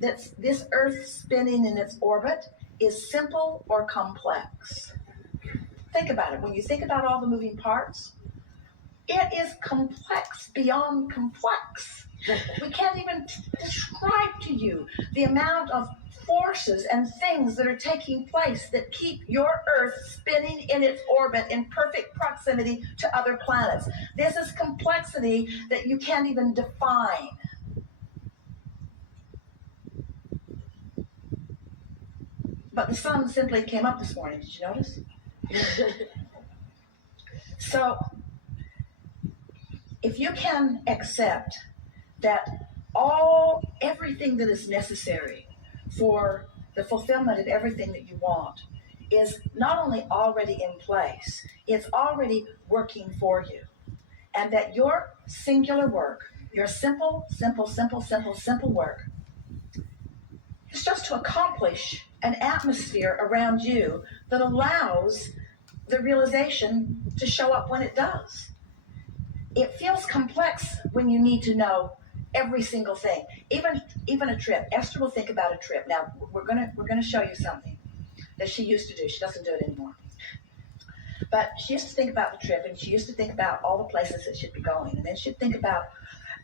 that this Earth spinning in its orbit is simple or complex? Think about it. When you think about all the moving parts, it is complex beyond complex. We can't even describe to you the amount of forces and things that are taking place that keep your Earth spinning in its orbit in perfect proximity to other planets. This is complexity that you can't even define. But the sun simply came up this morning. Did you notice? So, if you can accept that everything that is necessary for the fulfillment of everything that you want is not only already in place, it's already working for you. And that your singular work, your simple work, is just to accomplish an atmosphere around you that allows the realization to show up when it does. It feels complex when you need to know every single thing, even a trip. Esther will think about a trip. Now we're gonna show you something that she used to do. She doesn't do it anymore. But she used to think about the trip, and she used to think about all the places that she'd be going, and then she'd think about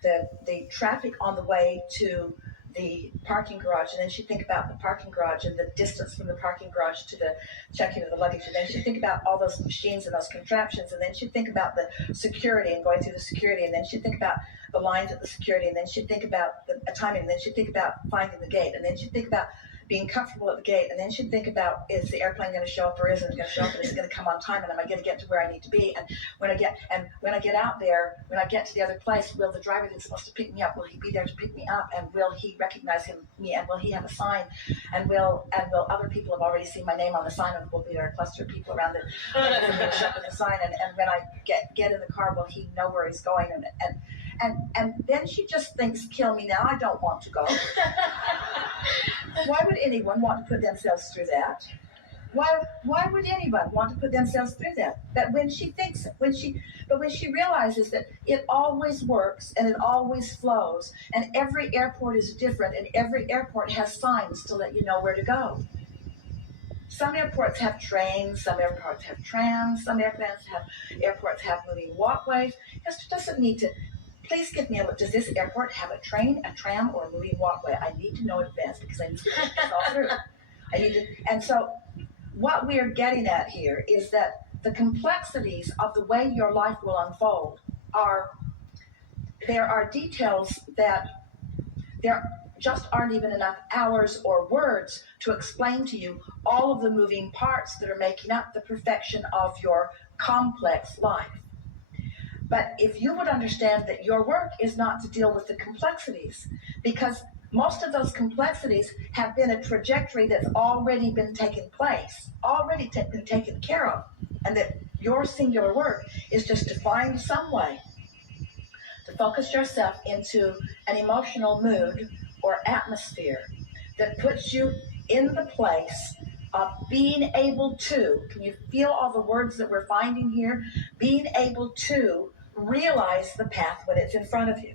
the traffic on the way to the parking garage, and then she'd think about the parking garage and the distance from the parking garage to the checking of the luggage, and then she'd think about all those machines and those contraptions, and then she'd think about the security and going through the security, and then she'd think about the lines at the security, and then she'd think about the timing, and then she'd think about finding the gate, and then she'd think about being comfortable at the gate, and then she'd think about, is the airplane going to show up or isn't it going to show up, and is it going to come on time, and am I going to get to where I need to be, and when I get out there, when I get to the other place, will the driver that's supposed to pick me up, will he be there to pick me up, and will he recognize me, and will he have a sign, and will other people have already seen my name on the sign, and will be there a cluster of people around the sign, and when I get in the car, will he know where he's going, and then she just thinks, kill me now, I don't want to go. Why would anyone want to put themselves through that? Why would anyone want to put themselves through that? That when she realizes that it always works and it always flows, and every airport is different, and every airport has signs to let you know where to go. Some airports have trains, some airports have trams, some airports have moving walkways. Esther doesn't need to. Please give me does this airport have a train, a tram, or a moving walkway? I need to know in advance because I need to think this all through. And so what we are getting at here is that the complexities of the way your life will unfold there are details that there just aren't even enough hours or words to explain to you all of the moving parts that are making up the perfection of your complex life. But if you would understand that your work is not to deal with the complexities, because most of those complexities have been a trajectory that's already been taken place, been taken care of, and that your singular work is just to find some way to focus yourself into an emotional mood or atmosphere that puts you in the place of being able to, can you feel all the words that we're finding here? Being able to realize the path when it's in front of you.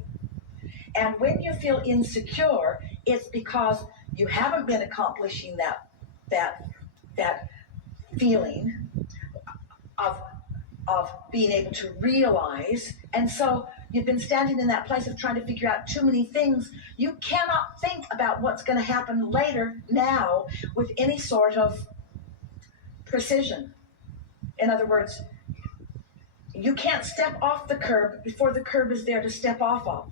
And when you feel insecure, it's because you haven't been accomplishing that feeling of being able to realize, and so you've been standing in that place of trying to figure out too many things. You cannot think about what's going to happen later now with any sort of precision. In other words, you can't step off the curb before the curb is there to step off of.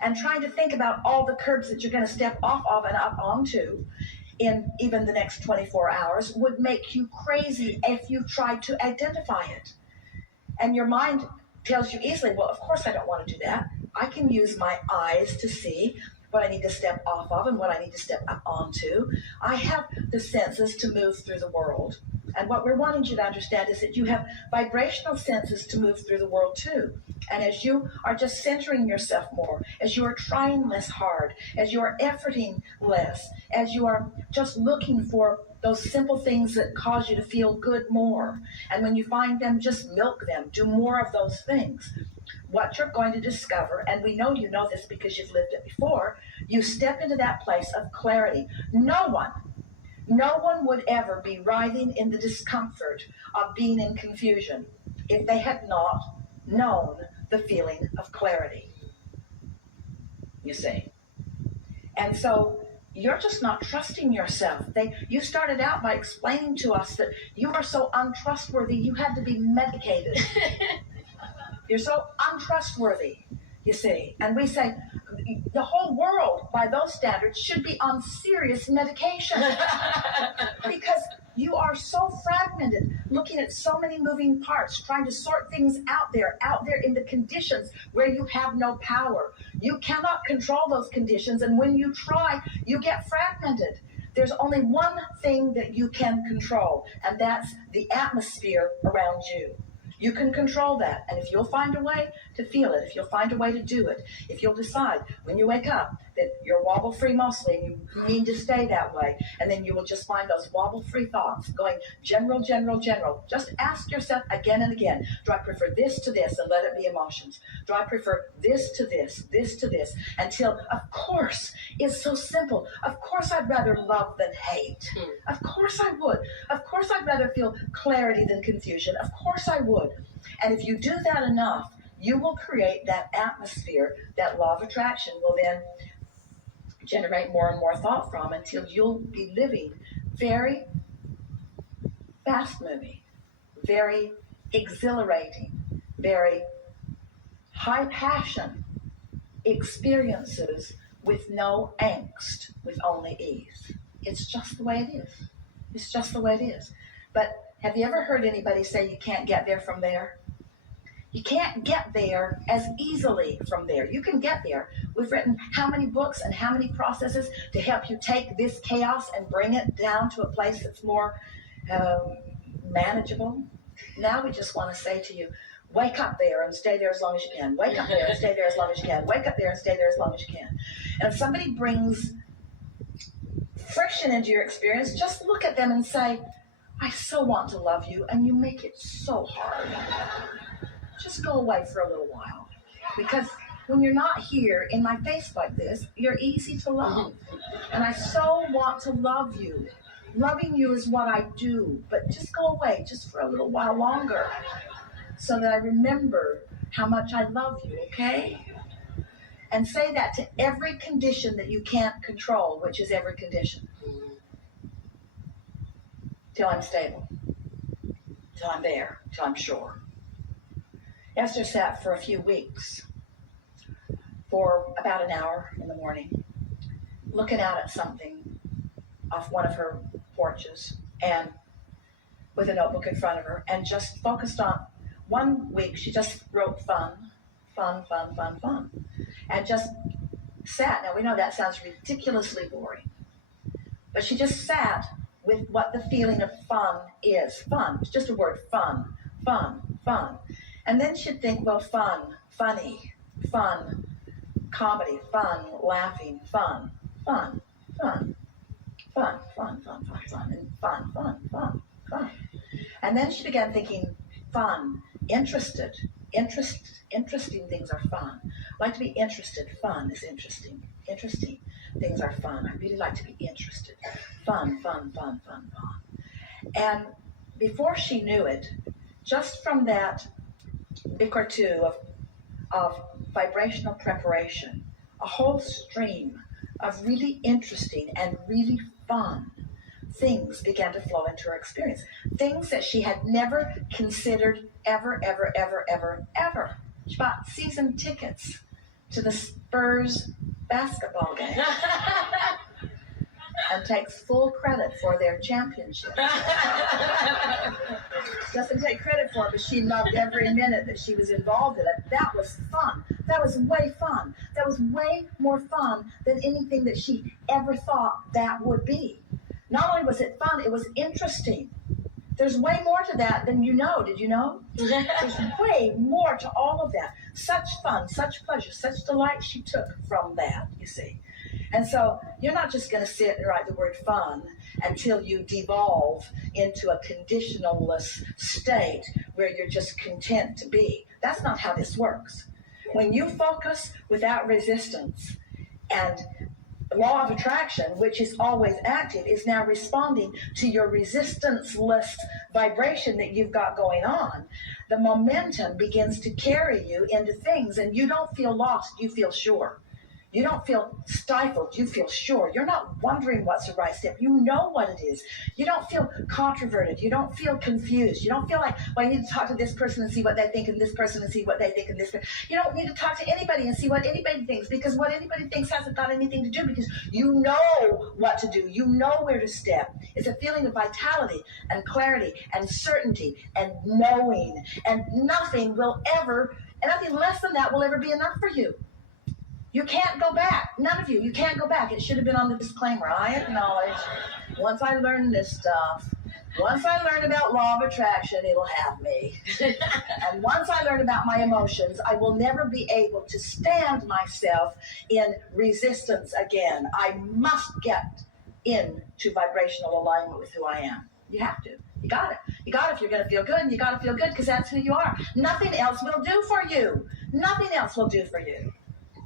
And trying to think about all the curbs that you're going to step off of and up onto in even the next 24 hours would make you crazy if you tried to identify it. And your mind tells you easily, well, of course I don't want to do that. I can use my eyes to see what I need to step off of and what I need to step up onto. I have the senses to move through the world. And what we're wanting you to understand is that you have vibrational senses to move through the world too. And as you are just centering yourself more, as you are trying less hard, as you are efforting less, as you are just looking for those simple things that cause you to feel good more, and when you find them, just milk them, do more of those things. What you're going to discover, and we know you know this because you've lived it before, you step into that place of clarity. No one would ever be writhing in the discomfort of being in confusion if they had not known the feeling of clarity. You see? And so you're just not trusting yourself. You started out by explaining to us that you are so untrustworthy you had to be medicated. You're so untrustworthy, you see. And we say, the whole world, by those standards, should be on serious medication. Because you are so fragmented, looking at so many moving parts, trying to sort things out there in the conditions where you have no power. You cannot control those conditions, and when you try, you get fragmented. There's only one thing that you can control, and that's the atmosphere around you. You can control that, and if you'll find a way to feel it, if you'll find a way to do it, if you'll decide when you wake up that you're wobble-free mostly and you mean to stay that way, and then you will just find those wobble-free thoughts going general. Just ask yourself again and again, do I prefer this to this, and let it be emotions? Do I prefer this to this to this? Until, of course, it's so simple. Of course I'd rather love than hate. Of course I would. Of course I'd rather feel clarity than confusion. Of course I would. And if you do that enough, you will create that atmosphere that law of attraction will then generate more and more thought from, until you'll be living very fast-moving, very exhilarating, very high-passion experiences with no angst, with only ease. It's just the way it is. It's just the way it is. But have you ever heard anybody say you can't get there from there? You can't get there as easily from there. You can get there. We've written how many books and how many processes to help you take this chaos and bring it down to a place that's more manageable. Now we just want to say to you, wake up there and stay there as long as you can. Wake up there and stay there as long as you can. Wake up there and stay there as long as you can. And if somebody brings friction into your experience, just look at them and say, I so want to love you, and you make it so hard. Just go away for a little while. Because when you're not here in my face like this, you're easy to love. And I so want to love you. Loving you is what I do, but just go away just for a little while longer so that I remember how much I love you, okay? And say that to every condition that you can't control, which is every condition. Till I'm stable. Till I'm there. Till I'm sure. Esther sat for a few weeks, for about an hour in the morning, looking out at something off one of her porches, and with a notebook in front of her, and just focused on, one week she just wrote fun, and just sat. Now we know that sounds ridiculously boring, but she just sat with what the feeling of fun is. Fun, it's just a word, fun. And then she'd think, well, fun, funny, fun, comedy, fun, laughing, fun, and fun. And then she began thinking, fun, interesting things are fun. I like to be interested, fun is interesting things are fun. I really like to be interested. Fun. And before she knew it, just from that week or two of vibrational preparation, a whole stream of really interesting and really fun things began to flow into her experience. Things that she had never considered ever. She bought season tickets to the Spurs basketball game and takes full credit for their championship. Doesn't take credit for it, but she loved every minute that she was involved in it. That was fun. That was way fun. That was way more fun than anything that she ever thought that would be. Not only was it fun, it was interesting. There's way more to that than you know. Did you know? There's way more to all of that. Such fun, such pleasure, such delight she took from that, you see. And so you're not just going to sit and write the word fun until you devolve into a conditionalless state where you're just content to be. That's not how this works. When you focus without resistance and The law of attraction, which is always active, is now responding to your resistance-less vibration that you've got going on. The momentum begins to carry you into things, and you don't feel lost, you feel sure. You don't feel stifled, you feel sure. You're not wondering what's the right step. You know what it is. You don't feel controverted. You don't feel confused. You don't feel like, well, I need to talk to this person and see what they think, and this person and see what they think, and this person. You don't need to talk to anybody and see what anybody thinks, because what anybody thinks hasn't got anything to do, because you know what to do. You know where to step. It's a feeling of vitality and clarity and certainty and knowing, and nothing less than that will ever be enough for you. You can't go back. None of you. You can't go back. It should have been on the disclaimer. I acknowledge, once I learn this stuff, once I learn about law of attraction, it'll have me. And once I learn about my emotions, I will never be able to stand myself in resistance again. I must get into vibrational alignment with who I am. You have to. You got it. You got it if you're going to feel good, and you got to feel good because that's who you are. Nothing else will do for you. Nothing else will do for you.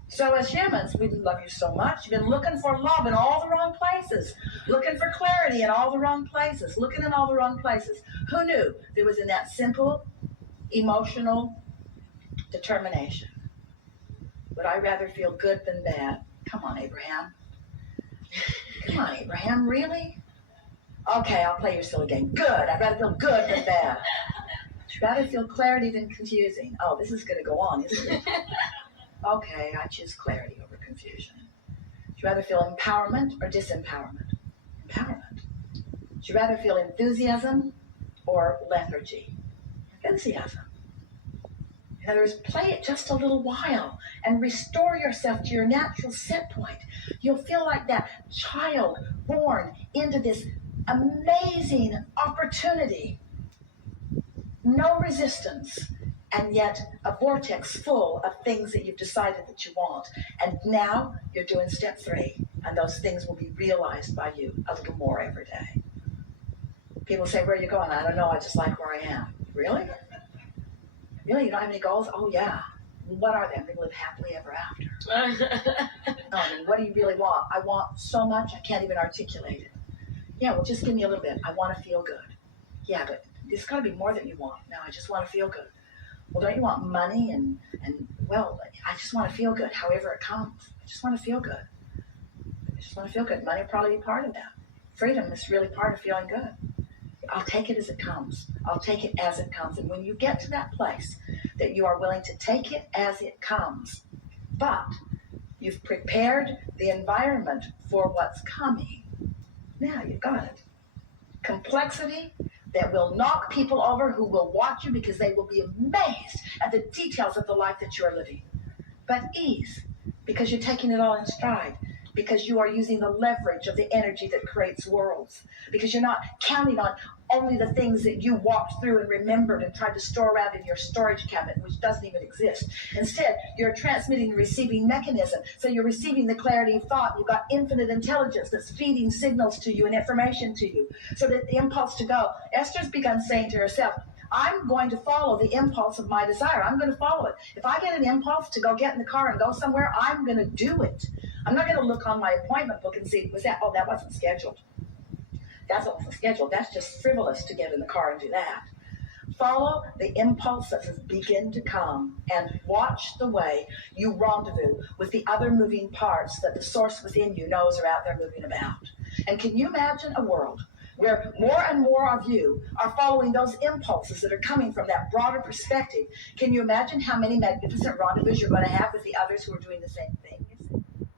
So as humans, we love you so much. You've been looking for love in all the wrong places, looking for clarity in all the wrong places, looking in all the wrong places. Who knew there was in that simple, emotional determination? Would I rather feel good than bad? Come on, Abraham. Come on, Abraham, really? Okay, I'll play your silly game. Good. I'd rather feel good than bad. I'd rather feel clarity than confusing. Oh, this is going to go on, isn't it? Okay, I choose clarity over confusion. Would you rather feel empowerment or disempowerment? Empowerment. Would you rather feel enthusiasm or lethargy? Enthusiasm. In other words, play it just a little while and restore yourself to your natural set point. You'll feel like that child born into this amazing opportunity. No resistance. And yet a vortex full of things that you've decided that you want. And now you're doing step 3, and those things will be realized by you a little more every day. People say, where are you going? I don't know, I just like where I am. Really? Really? You don't have any goals? Oh, yeah. What are they? I'm going to live happily ever after. What do you really want? I want so much, I can't even articulate it. Yeah, well, just give me a little bit. I want to feel good. Yeah, but it's got to be more than you want. No, I just want to feel good. Well, don't you want money? And well, I just want to feel good, however it comes. I just want to feel good. I just want to feel good. Money will probably be part of that. Freedom is really part of feeling good. I'll take it as it comes. I'll take it as it comes. And when you get to that place that you are willing to take it as it comes, but you've prepared the environment for what's coming, now you've got it. Complexity that will knock people over who will watch you because they will be amazed at the details of the life that you're living. But ease, because you're taking it all in stride, because you are using the leverage of the energy that creates worlds, because you're not counting on only the things that you walked through and remembered and tried to store around in your storage cabinet, which doesn't even exist. Instead, you're a transmitting and receiving mechanism. So you're receiving the clarity of thought. You've got infinite intelligence that's feeding signals to you and information to you. So that the impulse to go, Esther's begun saying to herself, I'm going to follow the impulse of my desire. I'm going to follow it. If I get an impulse to go get in the car and go somewhere, I'm going to do it. I'm not going to look on my appointment book and see, was that? Oh, that wasn't scheduled. That's what wasn't scheduled. That's just frivolous to get in the car and do that. Follow the impulse that says begin to come and watch the way you rendezvous with the other moving parts that the source within you knows are out there moving about. And can you imagine a world where more and more of you are following those impulses that are coming from that broader perspective? Can you imagine how many magnificent rendezvous you're going to have with the others who are doing the same thing?